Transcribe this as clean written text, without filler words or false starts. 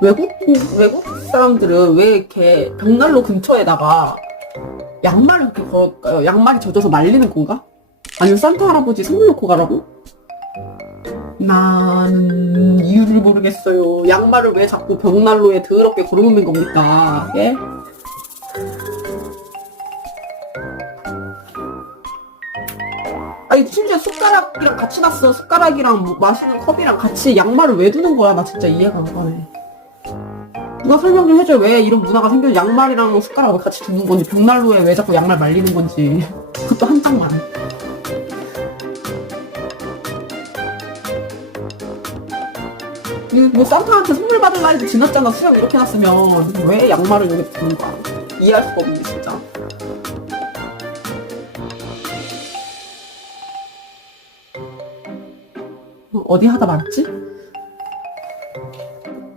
외국 사람들은 왜 이렇게 벽난로 근처에다가 양말을 그렇게 걸을까요? 양말이 젖어서 말리는 건가? 아니면 산타 할아버지 선물 놓고 가라고? 나는 이유를 모르겠어요. 양말을 왜 자꾸 벽난로에 더럽게 걸어놓는 겁니까? 예? 아니 심지어 숟가락이랑 같이 놨어. 숟가락이랑 뭐 마시는 컵이랑 같이 양말을 왜 두는 거야? 나 진짜 이해가 안 가네. 누가 설명 좀 해줘. 왜 이런 문화가 생겨? 양말이랑 숟가락을 같이 두는 건지, 벽난로에 왜 자꾸 양말 말리는 건지. 그것도 한 장만. 이거 뭐 산타한테 선물 받을 날도 지났잖아. 수영 이렇게 놨으면 왜 양말을 여기 두는 거야? 이해할 수가 없네 진짜. 어디 하다 말았지?